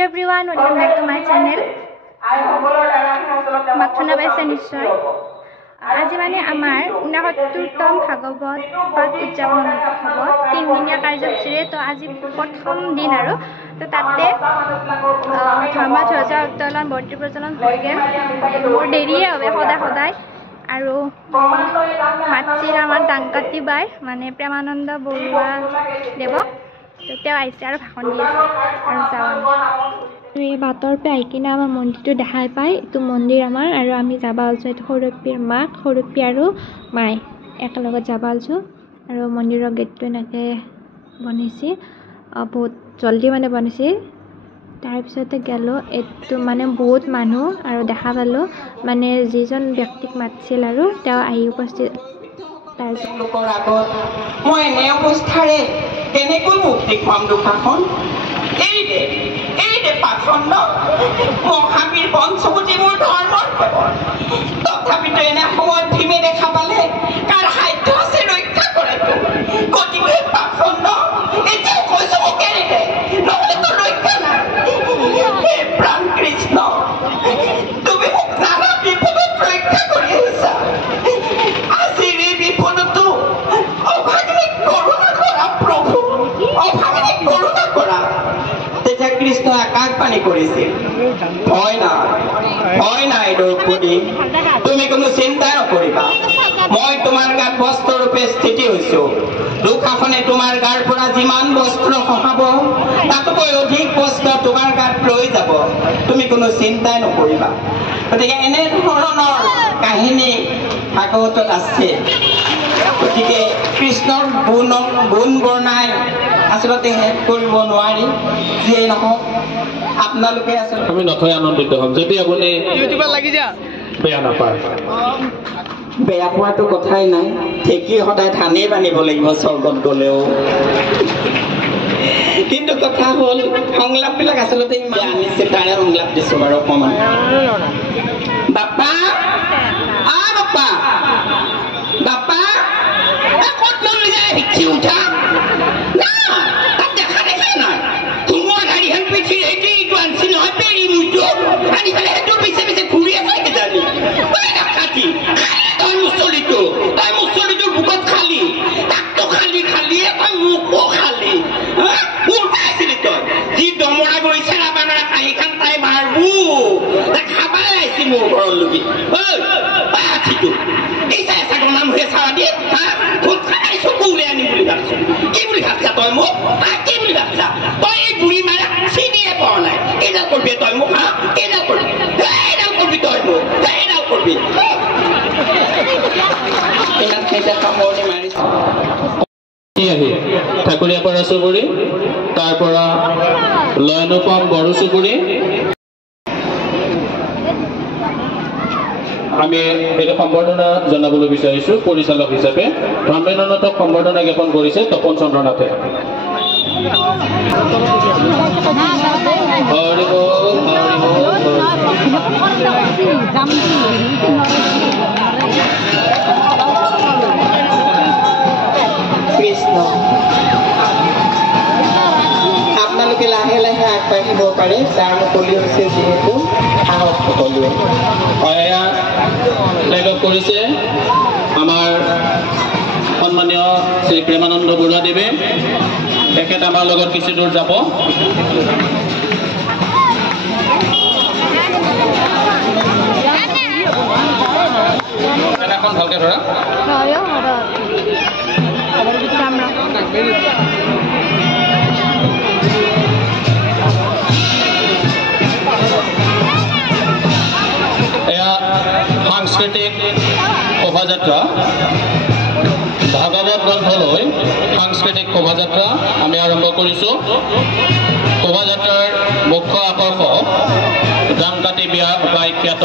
Hello everyone, welcome back to my channel. মাথুনা পাইছে নিশ্চয় আজি মানে আমাৰ 69তম ভাগৱত পাঠ উদযাপন হ'ব 3 দিনীয়া কাৰ্যসূচীৰে তো আজি প্ৰথম দিন আৰু তো তাতে ধৰ্ম ধ্বজা উত্তোলন বৰ্তি প্ৰজ্বলন হৈ গেল মোৰ দেৰিয়ে হবে সদায় আৰু মাতছিল আমাৰ ডাংকাতি বাই মানে প্ৰেমানন্দ বৰুৱা দেৱ তেও আইছে আৰু ভাষণ দি আছে আৰু যাওঁ এই বাটৰ পে আহি কিনে আমাৰ মন্দিৰটো দেখাই পায় এইটো মন্দিৰ আমাৰ আৰু আমি যাবা আলছো এইটো সৰুপ্পীৰ মাক সৰুপ্পী আৰু মাই একেলগত যাবা আলছো আৰু মন্দিৰৰ গেটটো এনেকৈ বনাইছে বহুত জলদি মানে বনাইছে তাৰপিছতে গেলো এইটো মানে বহুত মানুহ আৰু দেখা পালো মানে যিজন ব্যক্তিক মাতছিল আৰু তেওঁ আহি উপস্থিত লোকৰ আগত মই এনে অৱস্থাৰে কেনেকৈ মুক্তি খুৱাম দুখাখন এই দে পাখণ্ড মহাবীৰ পঞ্চভূতি মোৰ ধৰ্মৰ তথাপিতো এনে সময়ত ভীমে দেখা পালে কাৰ সাধ্য আছে ৰক্ষা কৰাটো গতিকে পাখণ্ড এতিয়াও কৈছো মোক এৰি দে নহ'লেতো ৰক্ষা নাই হে প্ৰাণ কৃষ্ণ তুমি মোক নানা বিপদত ৰক্ষা কৰি আহিছা আজিৰ এই বিপদতো অভাগিনীক কৰোণা কৰা প্ৰভু অভাগিনীক কৰোণা কৰা তেতিয়া কৃষ্ণ আকাশ পানী কৰিছিল হয় নাই দ্ৰৌপদী তুমি কোনো চিন্তা নকৰিবা মই তোমাৰ গাত বস্ত্ৰ ৰূপে স্থিতি হৈছো দুখাখনে তোমাৰ গাৰ পৰা যিমান বস্ত্ৰ খহাব তাতকৈ অধিক বস্ত্ৰ তোমাৰ গাত ৰৈ যাব তুমি কোনো চিন্তাই নকৰিবা গতিকে এনে ধৰণৰ কাহিনী ভাগৱতত আছে গতিকে কৃষ্ণৰ গুণ বৰ্ণাই আচলতে শেষ কৰিব নোৱাৰি যিয়ে নহওক আপোনালোকে আচলতে আমি নথৈ আনন্দিত হ'ম যদি আপুনি বেয়া নাপায় বেয়া পোৱাটো কথাই নাই ঠেকি সদায় ধানেই বান্ধিব লাগিব স্বৰ্গত গ'লেও কিন্তু কথা হ'ল সংলাপবিলাক আচলতে ইমান আনিছে তাৰে সংলাপ দিছোঁ বাৰু অকণমান বাপা বাপা ক'ত লৈ যায় শিক্ষি উঠা তাত দেখা নাই ধুমুৱা গাড়ীখন পিঠিৰ এইটো আনিছি নহয় পেৰি মূৰটো আনি পেলাই সেইটো পিছে ঘূৰি আছে কিজানি কাটি তই মুছলিটোৰ বুকত খালি তাকতো খালিয়ে তই মোকো খালি মোৰ পাইছিলি তই যি দমৰা গৈছে ৰাবানাৰা কাঁহীখন তাই মাৰবো তাই খাবাই আহিছে মোৰ ঘৰলৈকে হাতীটো এই চাই এচা গনাম হৈ চাৱা দিয়ে চকু উলিয়াই আনিম বুলি ভাবছো কি বুলি ভাবছা তই মোক কি বুলি ভাবছা তই এই বুঢ়ী মাৰা চিনিয়ে পোৱা নাই এইডাল কৰবি তই মোক এইডাল কৰবি তই মোক এইডাল কৰবি ঠাকুৰীয়া পৰা চুবুৰী তাৰ পৰা লয়নুপম বড়ো চুবুৰী আমি এইটো সম্বৰ্ধনা জনাবলৈ বিচাৰিছোঁ পৰিচালক হিচাপে সন্মিলনতক সম্বৰ্ধনা জ্ঞাপন কৰিছে তপন চন্দ্ৰ নাথে কৃষ্ণ আপোনালোকে লাহে লাহে আগবাঢ়িব পাৰে যাৰ মুকলি হৈছে যিহেতু সাহস সকলোৱে এয়া লেখক কৰিছে আমাৰ সন্মানীয় শ্ৰী প্ৰেমানন্দ বৰুৱাদেৱে তেখেত আমাৰ লগত কিছু দূৰ যাব এখন ভালকে ধৰা এয়া সাংস্কৃতিক শোভাযাত্ৰা ভাগৱত গ্ৰন্থলৈ সাংস্কৃতিক শোভাযাত্ৰা আমি আৰম্ভ কৰিছোঁ শোভাযাত্ৰাৰ মুখ্য আকৰ্ষক ডাংকাতি বিখ্যাত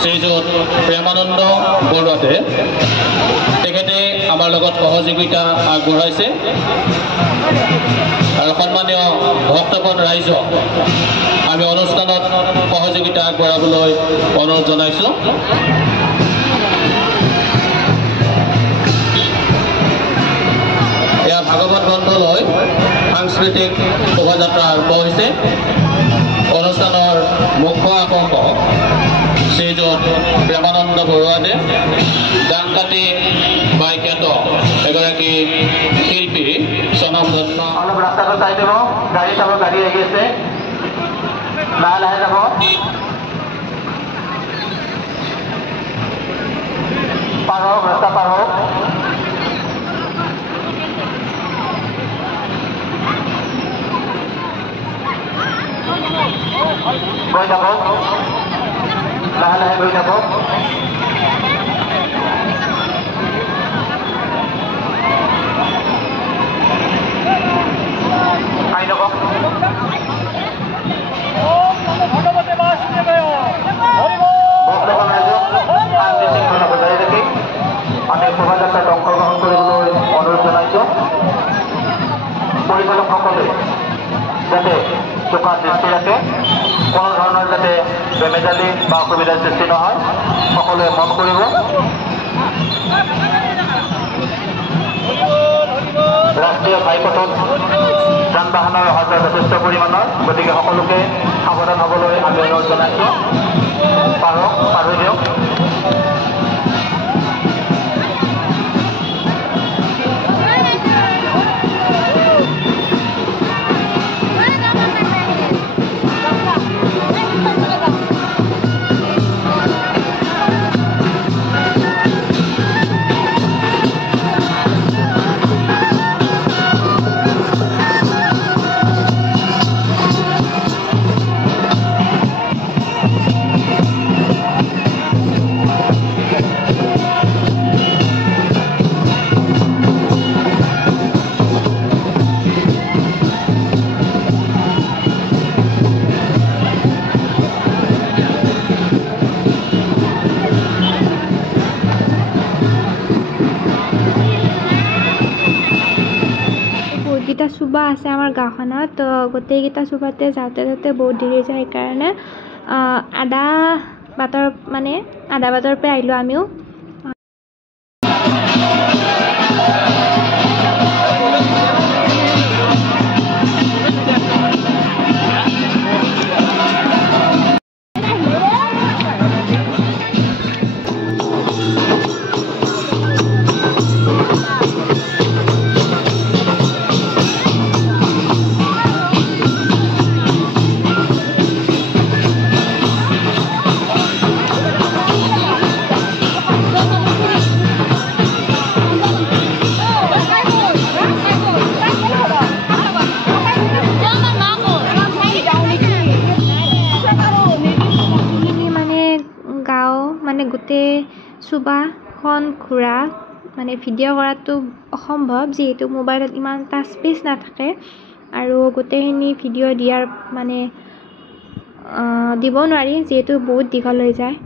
শ্ৰীযুত প্ৰেমানন্দ বৰুৱাদেৱ তেখেতে আমাৰ লগত সহযোগিতা আগবঢ়াইছে আৰু সন্মানীয় ভক্তগণ ৰাইজক আমি অনুষ্ঠানত সহযোগিতা আগবঢ়াবলৈ অনুৰোধ জনাইছোঁ এয়া ভাগৱত গ্ৰন্থলৈ সাংস্কৃতিক শোভাযাত্ৰা আৰম্ভ হৈছে বৰুৱাদেৱ গান কাটি বাইখ্যাত এগৰাকী শিল্পী স্বনামধন্য। অলপ ৰাস্তাটো চাই দিব, গাড়ী চাব, গাড়ী আহি আছে, লাহে লাহে যাব। পাৰ হওক, ৰাস্তা পাৰ হওক। গৈ যাব, লাহে লাহে গৈ যাব। আহি যাব। আমি শোভাযাত্ৰাত অংশগ্ৰহণ কৰিবলৈ অনুৰোধ জনাইছোঁ। পৰিচালকসকলে যাতে চোকা দৃষ্টি ৰাখে, কোনো ধৰণৰ যাতে বেমেজালি বা অসুবিধাৰ সৃষ্টি নহয়, সকলোৱে মন কৰিব। ৰাষ্ট্ৰীয় ঘাইপথত যান বাহনৰ অহা যোৱা যথেষ্ট পৰিমাণৰ, গতিকে সকলোকে সাৱধান হ'বলৈ আমি অনুৰোধ জনাইছোঁ। পাৰ হৈ দিয়ক। বহুতকেইটা চুবা আছে আমাৰ গাঁওখনত, তো গোটেইকেইটা চুবাতে যাওঁতে বহুত দেৰি যায়। সেইকাৰণে আধা বাটৰ পৰা আহিলোঁ আমিও। গোটেই চুবাখন ঘূৰা ভিডিঅ' কৰাটো অসম্ভৱ, যিহেতু মোবাইলত ইমান এটা স্পেচ নাথাকে আৰু গোটেইখিনি ভিডিঅ' দিব নোৱাৰি, যিহেতু বহুত দীঘল হৈ যায়।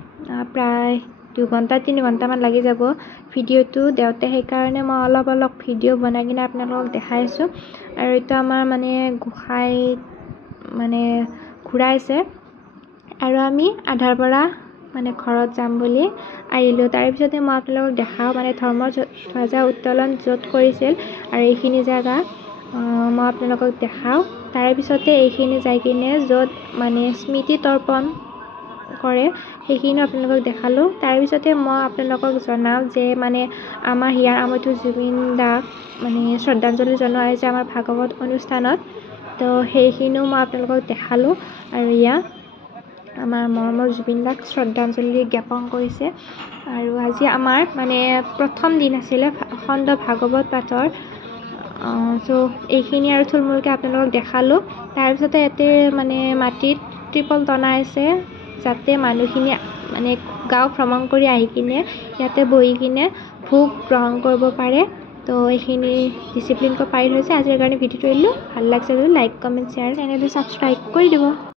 প্ৰায় 2 ঘণ্টা 3 ঘণ্টামান লাগি যাব ভিডিঅ'টো দেওঁতে। সেইকাৰণে মই অলপ ভিডিঅ' বনাই কিনে আপোনালোকক দেখাই আছোঁ। আৰু এইটো আমাৰ গোসাঁই ঘূৰাইছে আৰু আমি আধাৰ পৰা ঘৰত যাম বুলি আহিলোঁ। তাৰপিছতে মই আপোনালোকক দেখাওঁ ধৰ্মৰ ধ্বজা উত্তোলন য'ত কৰিছিল, আৰু এইখিনি জেগা মই আপোনালোকক দেখাওঁ। তাৰপিছতে এইখিনি যাই কিনে য'ত স্মৃতি তৰ্পণ কৰে সেইখিনি আপোনালোকক দেখালোঁ। তাৰপিছতে মই আপোনালোকক জনাওঁ যে আমাৰ হিয়াৰ আমঠু জুবিন দাক শ্ৰদ্ধাঞ্জলি জনোৱা হৈছে আমাৰ ভাগৱত অনুষ্ঠানত। তো সেইখিনিও মই আপোনালোকক দেখালোঁ। আৰু আমাৰ মৰমৰ জুবিন দাক শ্ৰদ্ধাঞ্জলি জ্ঞাপন কৰিছে। আৰু আজি আমাৰ প্ৰথম দিন আছিলে অখণ্ড ভাগৱত পাঠৰ। এইখিনি আৰু থুলমূলকৈ আপোনালোকক দেখালোঁ। তাৰপিছতে ইয়াতে মাটিত ত্ৰিপল টনা আছে, যাতে মানুহখিনি গাঁও ভ্ৰমণ কৰি আহি কিনে ইয়াতে বহি কিনে ভোগ গ্ৰহণ কৰিব পাৰে। তো এইখিনি ডিচিপ্লিনকৈ পাৰি থৈছে। আজিৰ কাৰণে ভিডিঅ'টো এৰিলোঁ। ভাল লাগিছে যদি লাইক, কমেণ্ট, শ্বেয়াৰ, চেনেলটো ছাবস্ক্ৰাইব কৰি দিব।